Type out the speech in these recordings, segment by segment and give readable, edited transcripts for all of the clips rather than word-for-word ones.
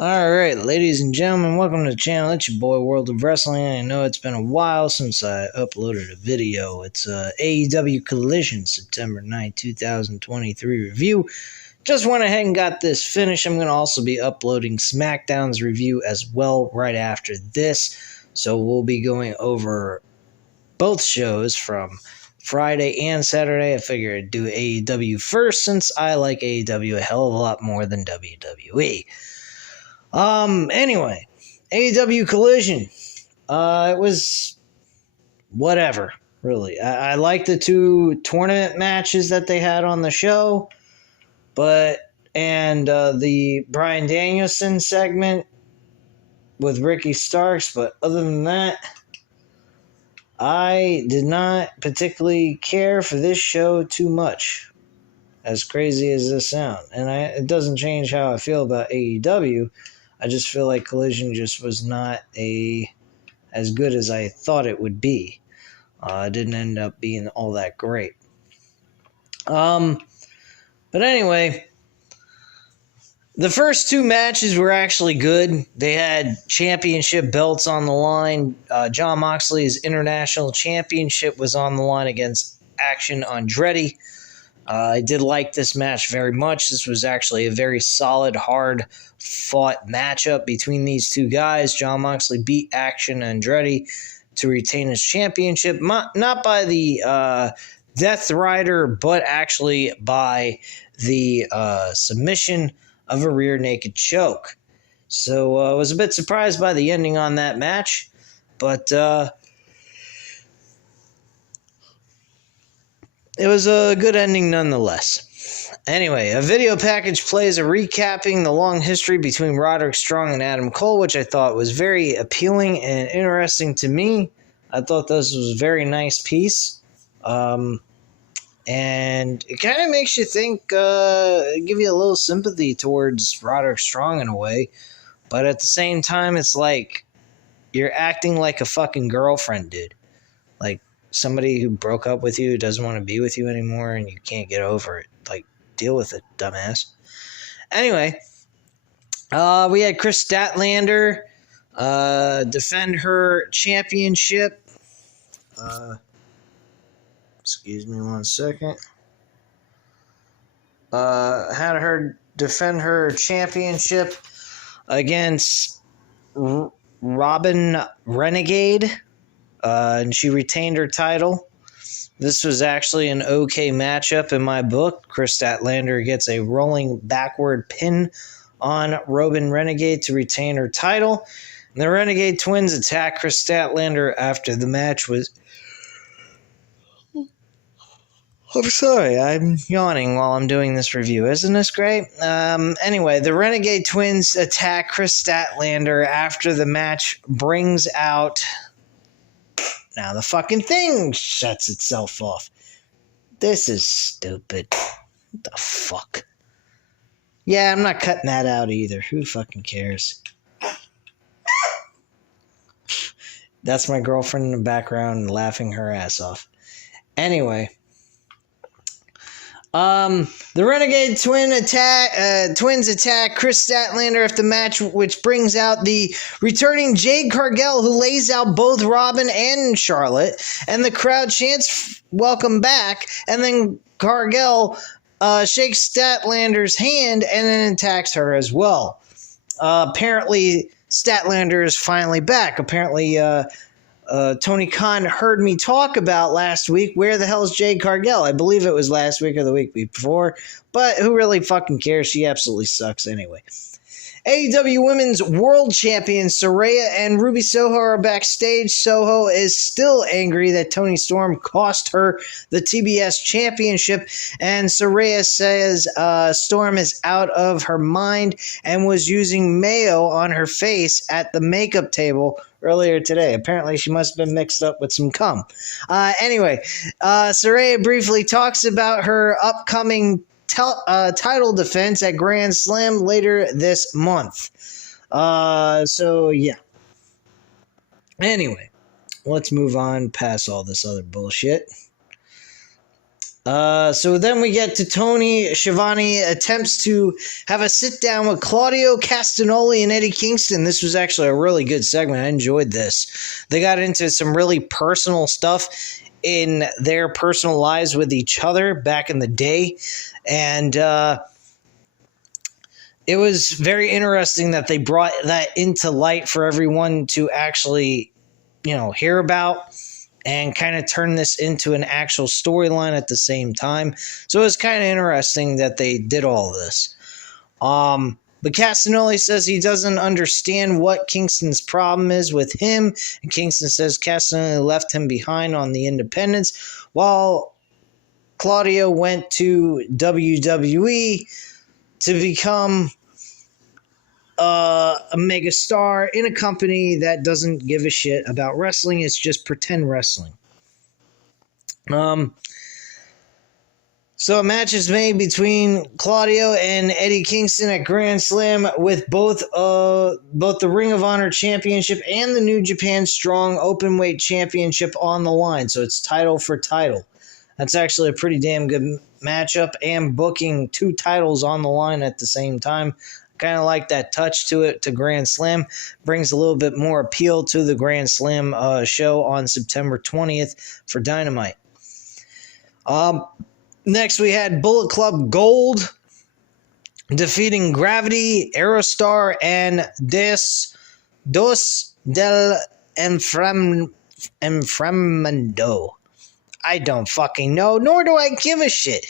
Alright, ladies and gentlemen, welcome to the channel. It's your boy, World of Wrestling. I know it's been a while since I uploaded a video. It's AEW Collision, September 9, 2023 review. Just went ahead and got this finished. I'm going to also be uploading SmackDown's review as well right after this. So we'll be going over both shows from Friday and Saturday. I figured I'd do AEW first since I like AEW a hell of a lot more than WWE. Anyway, AEW Collision. It was whatever, really. I like the two tournament matches that they had on the show, and the Bryan Danielson segment with Ricky Starks, but other than that, I did not particularly care for this show too much, as crazy as this sounds. And it doesn't change how I feel about AEW. I just feel like Collision just was not as good as I thought it would be. It didn't end up being all that great. But anyway, the first two matches were actually good. They had championship belts on the line. Jon Moxley's international championship was on the line against Action Andretti. I did like this match very much. This was actually a very solid, hard-fought matchup between these two guys. Jon Moxley beat Action Andretti to retain his championship, not by the Death Rider, but actually by the submission of a rear naked choke. So I was a bit surprised by the ending on that match, but it was a good ending nonetheless. Anyway, a video package plays a recapping the long history between Roderick Strong and Adam Cole, which I thought was very appealing and interesting to me. I thought this was a very nice piece. And it kind of makes you think, give you a little sympathy towards Roderick Strong in a way. But at the same time, it's like you're acting like a fucking girlfriend, dude. Like, somebody who broke up with you, doesn't want to be with you anymore, and you can't get over it. Like, deal with it, dumbass. Anyway, we had Kris Statlander defend her championship. Excuse me 1 second. Had her defend her championship against Robin Renegade. And she retained her title. This was actually an okay matchup in my book. Kris Statlander gets a rolling backward pin on Robin Renegade to retain her title. And the Renegade Twins attack Kris Statlander after the match was... I'm sorry, I'm yawning while I'm doing this review. Isn't this great? Anyway, the Renegade Twins attack Kris Statlander after the match brings out... Now the fucking thing shuts itself off. This is stupid. What the fuck? Yeah, I'm not cutting that out either. Who fucking cares? That's my girlfriend in the background laughing her ass off. Anyway. The Renegade Twins attack Kris Statlander after the match, which brings out the returning Jade Cargill, who lays out both Robin and Charlotte, and the crowd chants welcome back, and then Cargill shakes Statlander's hand and then attacks her as well. Apparently, Statlander is finally back. Apparently, Tony Khan heard me talk about last week, where the hell is Jade Cargill? I believe it was last week or the week before, but who really fucking cares? She absolutely sucks anyway. AEW Women's World Champion Saraya and Ruby Soho are backstage. Soho is still angry that Toni Storm cost her the TBS Championship, and Saraya says Storm is out of her mind and was using mayo on her face at the makeup table earlier today. Apparently, she must have been mixed up with some cum. Anyway, Saraya briefly talks about her upcoming title defense at Grand Slam later this month. So, yeah. Anyway, let's move on past all this other bullshit. So then we get to Tony Schiavone attempts to have a sit down with Claudio Castagnoli and Eddie Kingston. This was actually a really good segment. I enjoyed this. They got into some really personal stuff in their personal lives with each other back in the day. And it was very interesting that they brought that into light for everyone to actually, hear about and kind of turn this into an actual storyline at the same time. So it was kind of interesting that they did all this. But Castagnoli says he doesn't understand what Kingston's problem is with him. And Kingston says Castagnoli left him behind on the independents while Claudio went to WWE to become a megastar in a company that doesn't give a shit about wrestling. It's just pretend wrestling. So a match is made between Claudio and Eddie Kingston at Grand Slam with both the Ring of Honor Championship and the New Japan Strong Openweight Championship on the line. So it's title for title. That's actually a pretty damn good matchup, and booking two titles on the line at the same time. Kind of like that touch to it to Grand Slam. Brings a little bit more appeal to the Grand Slam show on September 20th for Dynamite. Next, we had Bullet Club Gold defeating Gravity, Aerostar, and Dos del Enfremendo. I don't fucking know, nor do I give a shit.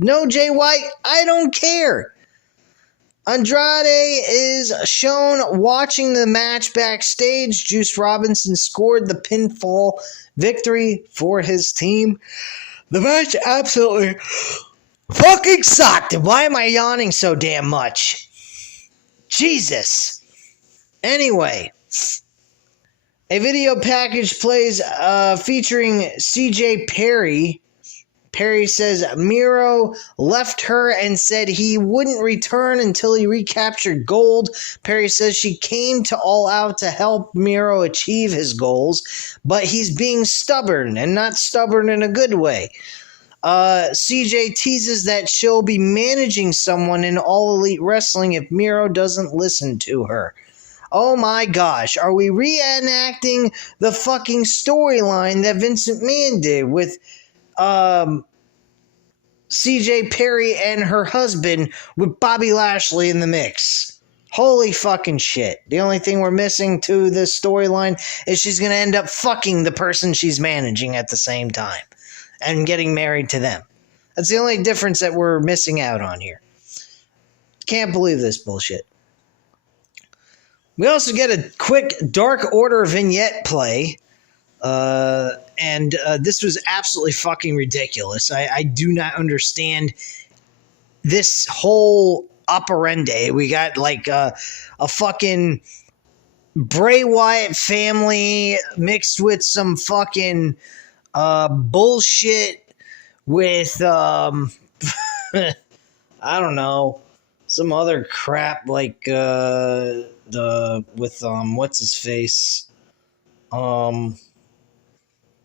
No, Jay White, I don't care. Andrade is shown watching the match backstage. Juice Robinson scored the pinfall victory for his team. The match absolutely fucking sucked. And why am I yawning so damn much? Jesus. Anyway, a video package plays featuring CJ Perry. Perry says Miro left her and said he wouldn't return until he recaptured gold. Perry says she came to All Out to help Miro achieve his goals, but he's being stubborn, and not stubborn in a good way. CJ teases that she'll be managing someone in All Elite Wrestling if Miro doesn't listen to her. Oh my gosh, are we reenacting the fucking storyline that Vincent Mann did with CJ Perry and her husband with Bobby Lashley in the mix? Holy fucking shit. The only thing we're missing to this storyline is she's going to end up fucking the person she's managing at the same time and getting married to them. That's the only difference that we're missing out on here. Can't believe this bullshit. We also get a quick Dark Order vignette play. And this was absolutely fucking ridiculous. I do not understand this whole operandi. We got like a fucking Bray Wyatt family mixed with some fucking bullshit with I don't know, some other crap like what's his face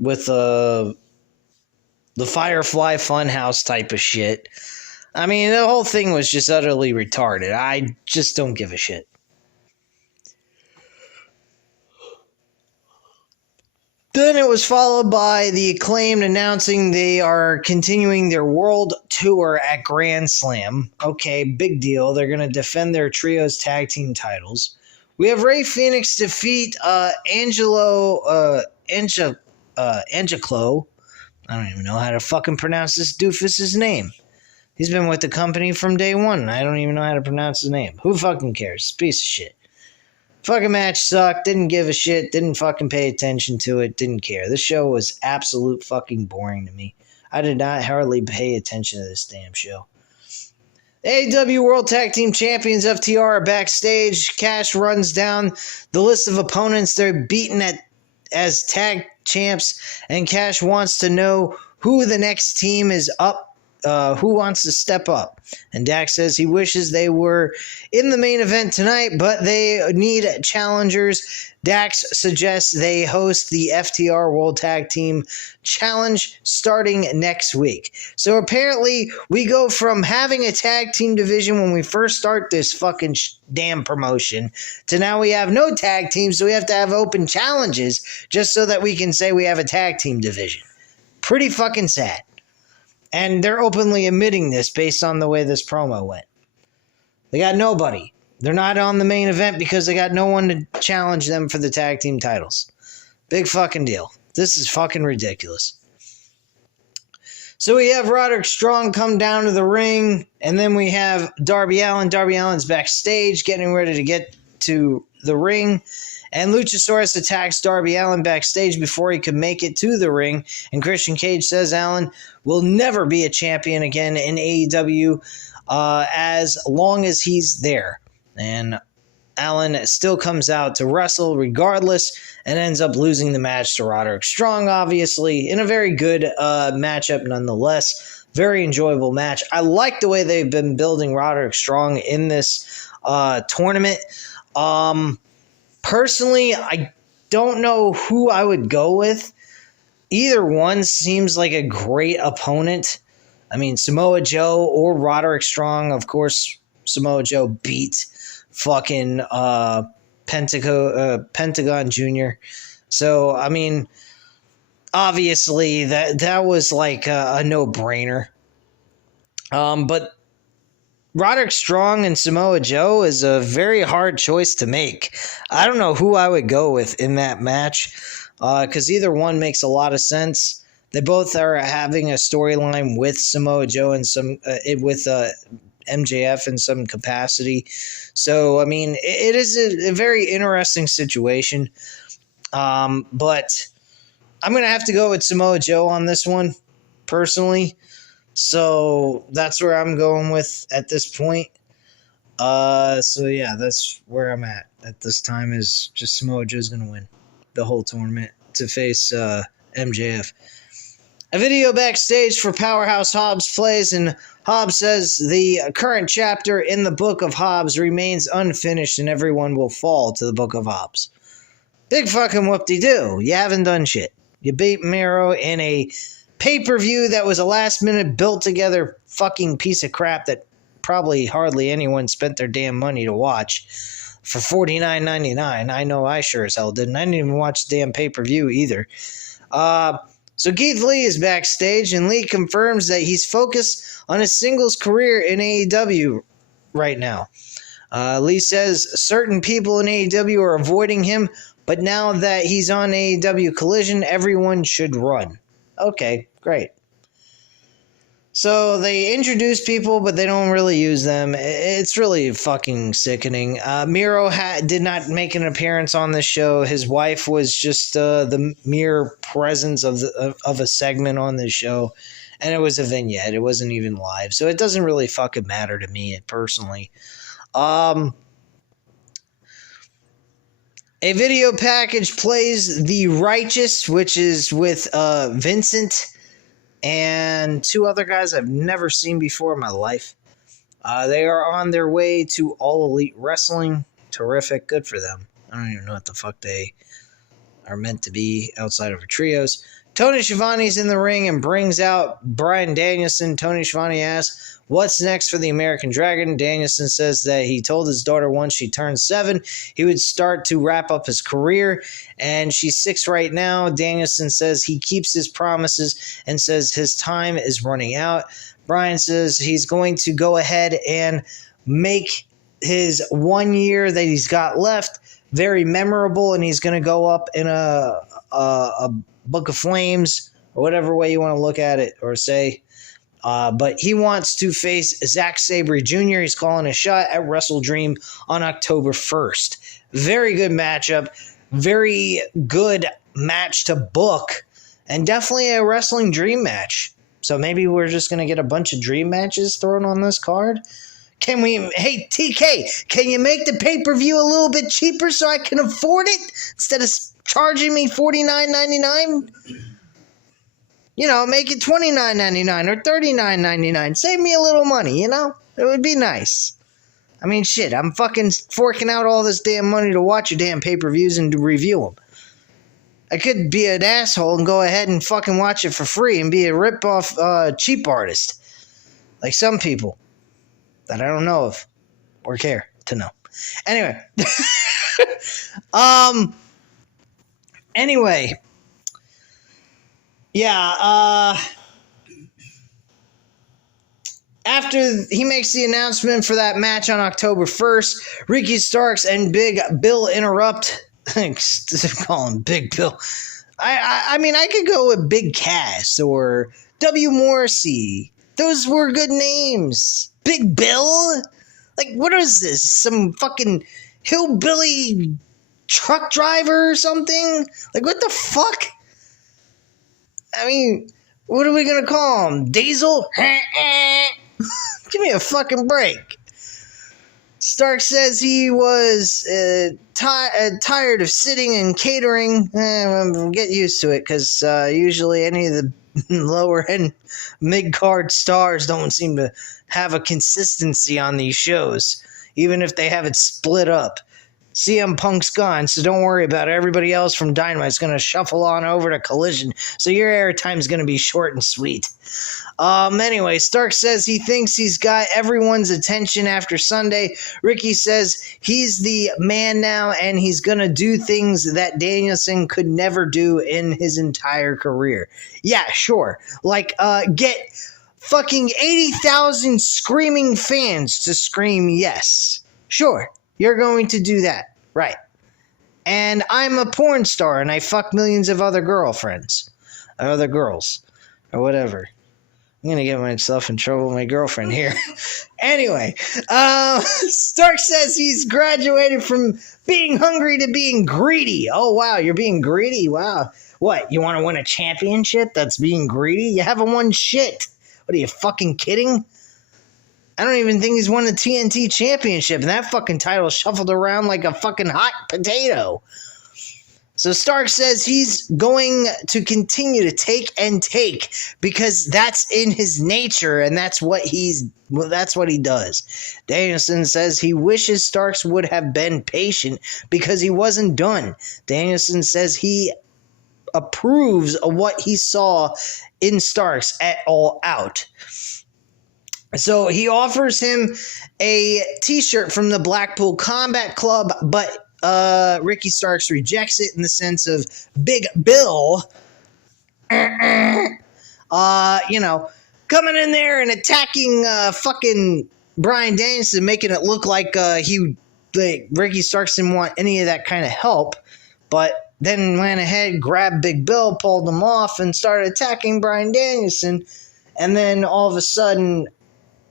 with the Firefly Funhouse type of shit. I mean, the whole thing was just utterly retarded. I just don't give a shit. Then it was followed by the Acclaimed announcing they are continuing their world tour at Grand Slam. Okay, big deal. They're going to defend their trios tag team titles. We have Rey Fenix defeat Angelo Angelo. I don't even know how to fucking pronounce this doofus's name. He's been with the company from day one. I don't even know how to pronounce his name. Who fucking cares? Piece of shit. Fucking match sucked. Didn't give a shit. Didn't fucking pay attention to it. Didn't care. This show was absolute fucking boring to me. I did not hardly pay attention to this damn show. AEW World Tag Team Champions FTR are backstage. Cash runs down the list of opponents they're beaten as tag champs, and Cash wants to know who the next team is up who wants to step up. And Dax says he wishes they were in the main event tonight, but they need challengers. Dax suggests they host the FTR World Tag Team Challenge starting next week. So apparently we go from having a tag team division when we first start this fucking damn promotion to now we have no tag teams, so we have to have open challenges just so that we can say we have a tag team division. Pretty fucking sad. And they're openly admitting this based on the way this promo went. They got nobody. They're not on the main event because they got no one to challenge them for the tag team titles. Big fucking deal. This is fucking ridiculous. So we have Roderick Strong come down to the ring, and then we have Darby Allin. Darby Allin's backstage getting ready to get to the ring, and Luchasaurus attacks Darby Allin backstage before he could make it to the ring, and Christian Cage says Allin will never be a champion again in AEW as long as he's there. And Allin still comes out to wrestle regardless and ends up losing the match to Roderick Strong, obviously, in a very good matchup nonetheless. Very enjoyable match. I like the way they've been building Roderick Strong in this tournament. Personally, I don't know who I would go with. Either one seems like a great opponent. I mean, Samoa Joe or Roderick Strong. Of course, Samoa Joe beat fucking Pentagon Jr. So, I mean, obviously that was like a no-brainer. But Roderick Strong and Samoa Joe is a very hard choice to make. I don't know who I would go with in that match because either one makes a lot of sense. They both are having a storyline with Samoa Joe and with MJF in some capacity. So, I mean, it is a very interesting situation. But I'm going to have to go with Samoa Joe on this one, personally. So that's where I'm going with at this point. So yeah, that's where I'm at this time, is just Samoa Joe's going to win the whole tournament to face MJF. A video backstage for Powerhouse Hobbs plays, and Hobbs says the current chapter in the Book of Hobbs remains unfinished and everyone will fall to the Book of Hobbs. Big fucking whoop-de-doo. You haven't done shit. You beat Miro in a pay-per-view that was a last-minute built-together fucking piece of crap that probably hardly anyone spent their damn money to watch for $49.99. I know I sure as hell didn't. I didn't even watch the damn pay-per-view either. So Keith Lee is backstage, and Lee confirms that he's focused on his singles career in AEW right now. Lee says certain people in AEW are avoiding him, but now that he's on AEW Collision, everyone should run. Okay, great. So they introduce people, but they don't really use them. It's really fucking sickening. Miro did not make an appearance on this show. His wife was just the mere presence of a segment on this show, and it was a vignette. It wasn't even live, so it doesn't really fucking matter to me personally. A video package plays The Righteous, which is with Vincent and two other guys I've never seen before in my life. They are on their way to All Elite Wrestling. Terrific. Good for them. I don't even know what the fuck they are meant to be outside of a trios. Tony Schiavone's in the ring and brings out Bryan Danielson. Tony Schiavone asks, what's next for the American Dragon? Danielson says that he told his daughter once she turned 7, he would start to wrap up his career, and she's 6 right now. Danielson says he keeps his promises and says his time is running out. Bryan says he's going to go ahead and make his 1 year that he's got left very memorable, and he's going to go up in a Book of Flames, or whatever way you want to look at it or say. But he wants to face Zack Sabre Jr. He's calling a shot at Wrestle Dream on October 1st. Very good matchup. Very good match to book. And definitely a Wrestling Dream match. So maybe we're just going to get a bunch of Dream matches thrown on this card. Hey, TK, can you make the pay-per-view a little bit cheaper so I can afford it instead of charging me $49.99? Make it $29.99 or $39.99. Save me a little money, It would be nice. I mean, shit, I'm fucking forking out all this damn money to watch your damn pay-per-views and to review them. I could be an asshole and go ahead and fucking watch it for free and be a rip-off cheap artist. Like some people that I don't know of or care to know. Anyway. Anyway. Yeah, after he makes the announcement for that match on October 1st, Ricky Starks and Big Bill interrupt. Call him Big Bill. I mean, I could go with Big Cass or W. Morrissey. Those were good names. Big Bill? Like, what is this? Some fucking hillbilly truck driver or something? Like, what the fuck? I mean, what are we gonna call him? Diesel? Give me a fucking break. Stark says he was tired of sitting and catering. Get used to it, because usually any of the lower-end mid-card stars don't seem to have a consistency on these shows, even if they have it split up. CM Punk's gone, so don't worry about it. Everybody else from Dynamite's going to shuffle on over to Collision, so your airtime's going to be short and sweet. Anyway, Stark says he thinks he's got everyone's attention after Sunday. Ricky says he's the man now, and he's going to do things that Danielson could never do in his entire career. Yeah, sure. Like, get fucking 80,000 screaming fans to scream yes. Sure. You're going to do that, right? And I'm a porn star, and I fuck millions of other girlfriends, or other girls, or whatever. I'm gonna get myself in trouble with my girlfriend here. Anyway, Stark says he's graduated from being hungry to being greedy. Oh wow, you're being greedy? Wow. What? You want to win a championship? That's being greedy? You haven't won shit. What are you fucking kidding? I don't even think he's won the TNT championship, and that fucking title shuffled around like a fucking hot potato. So Stark says he's going to continue to take because that's in his nature, and that's what he does. Danielson says he wishes Starks would have been patient because he wasn't done. Danielson says he approves of what he saw in Starks at All Out. So he offers him a t-shirt from the Blackpool Combat Club, but Ricky Starks rejects it in the sense of Big Bill, coming in there and attacking fucking Bryan Danielson, making it look like Ricky Starks didn't want any of that kind of help, but then went ahead, grabbed Big Bill, pulled him off, and started attacking Bryan Danielson, and then all of a sudden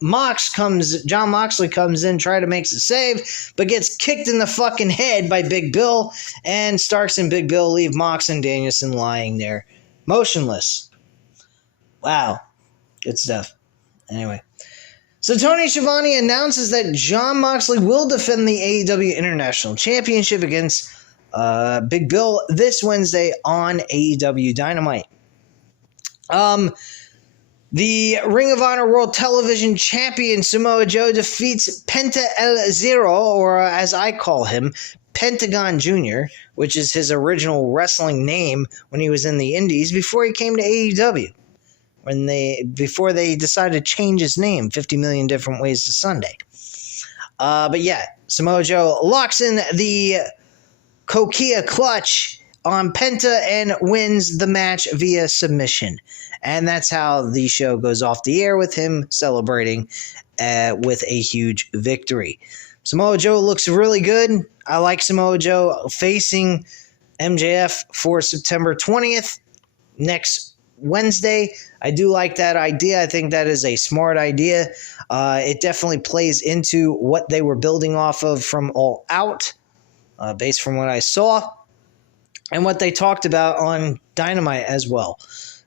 John Moxley comes in, try to make a save, but gets kicked in the fucking head by Big Bill, and Starks and Big Bill leave Mox and Danielson lying there, motionless. Wow. Good stuff. Anyway. So Tony Schiavone announces that John Moxley will defend the AEW International Championship against Big Bill this Wednesday on AEW Dynamite. The Ring of Honor World Television Champion Samoa Joe defeats Penta El Zero, or as I call him, Pentagon Jr., which is his original wrestling name when he was in the Indies before he came to AEW. Before they decided to change his name 50 million different ways to Sunday. But yeah, Samoa Joe locks in the Kokia clutch on Penta and wins the match via submission. And that's how the show goes off the air, with him celebrating with a huge victory. Samoa Joe looks really good. I like Samoa Joe facing MJF for September 20th, next Wednesday. I do like that idea. I think that is a smart idea. It definitely plays into what they were building off of from All Out, based from what I saw, and what they talked about on Dynamite as well.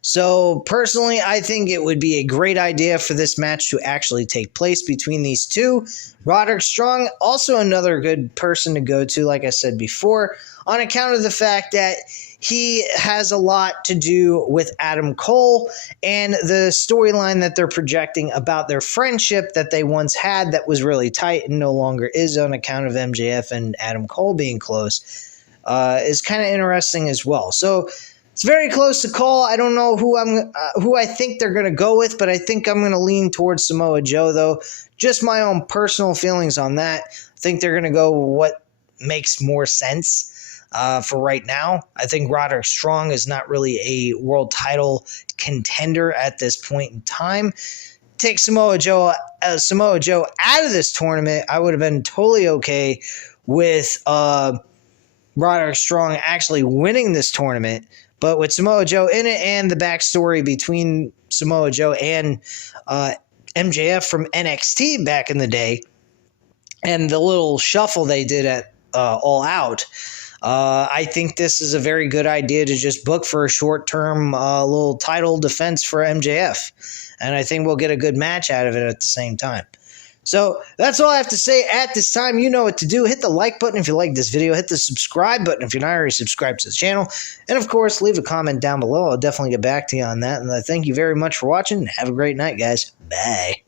So personally, I think it would be a great idea for this match to actually take place between these two. Roderick Strong, also another good person to go to, like I said before, on account of the fact that he has a lot to do with Adam Cole and the storyline that they're projecting about their friendship that they once had that was really tight and no longer is on account of MJF and Adam Cole being close is kind of interesting as well. So it's very close to call. I don't know who I think they're going to go with, but I think I'm going to lean towards Samoa Joe, though. Just my own personal feelings on that. I think they're going to go what makes more sense for right now. I think Roderick Strong is not really a world title contender at this point in time. Take Samoa Joe out of this tournament, I would have been totally okay with Roderick Strong actually winning this tournament. But with Samoa Joe in it and the backstory between Samoa Joe and MJF from NXT back in the day and the little shuffle they did at All Out, I think this is a very good idea to just book for a short-term little title defense for MJF. And I think we'll get a good match out of it at the same time. So that's all I have to say at this time. You know what to do. Hit the like button if you like this video. Hit the subscribe button if you're not already subscribed to the channel. And, of course, leave a comment down below. I'll definitely get back to you on that. And I thank you very much for watching. Have a great night, guys. Bye.